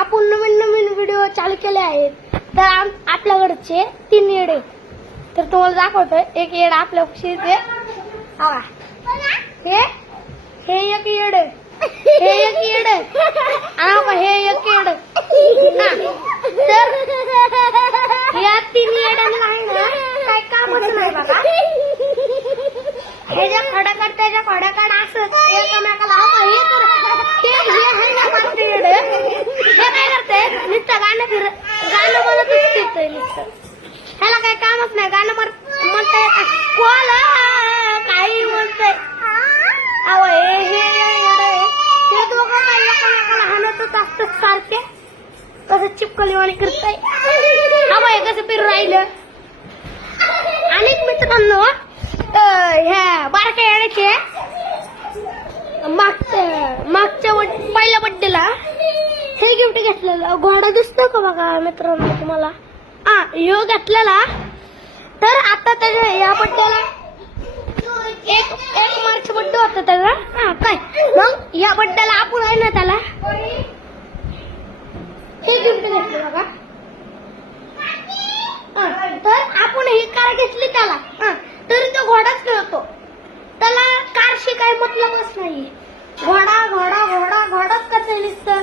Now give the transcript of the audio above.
आपण नवीन नवीन व्हिडिओ चालू केले आहेत. तर आपल्याकडचे 3 येडे तर तुम्हाला दाखवतोय. एक येड आपल्या खुशी हे एक येड, हे एक येड, हे एक येड. तर या 3 येड्यांना आहे ना काय कामच नाही बघा. ह्याच्या खडाकड त्याच्या खडाकड असत एकमेकाला हे आहे ना मात्र येड. हे काय करते नुसतं गाणं म्हणतच फिरतंय नुसतं. ह्याला काही कामच नाही. गाणं म्हणतंय कोला काही म्हणतंय. अहो हे दोघं काही एकमेकाला हाणतच असतात सारखे. कसं चिपकलीवाणी करताय. हवं कसं फिरून राहिलं. अनेक मित्रांनो ह्या बारक्या येण्याचे मागच्या पहिल्या बड्डेला हे गिफ्ट घेतलेलं. घोडा दिसतो का बघा मित्रांनो तुम्हाला. ह्यो घेतलेला. तर आता त्याच्या या बड्डेला एक मार्च बड्डे होता त्याचा. काय मग या बड्डेला आपण आहे ना त्याला हे गिफ्ट घेतलं बघा. तर आपण ही कार घेतली त्याला. तरी तो घोडाच खेळतो. त्याला कारशी काही मतलबच नाही. घोडा घोडा घोडा घोडाच कसं दिसतं.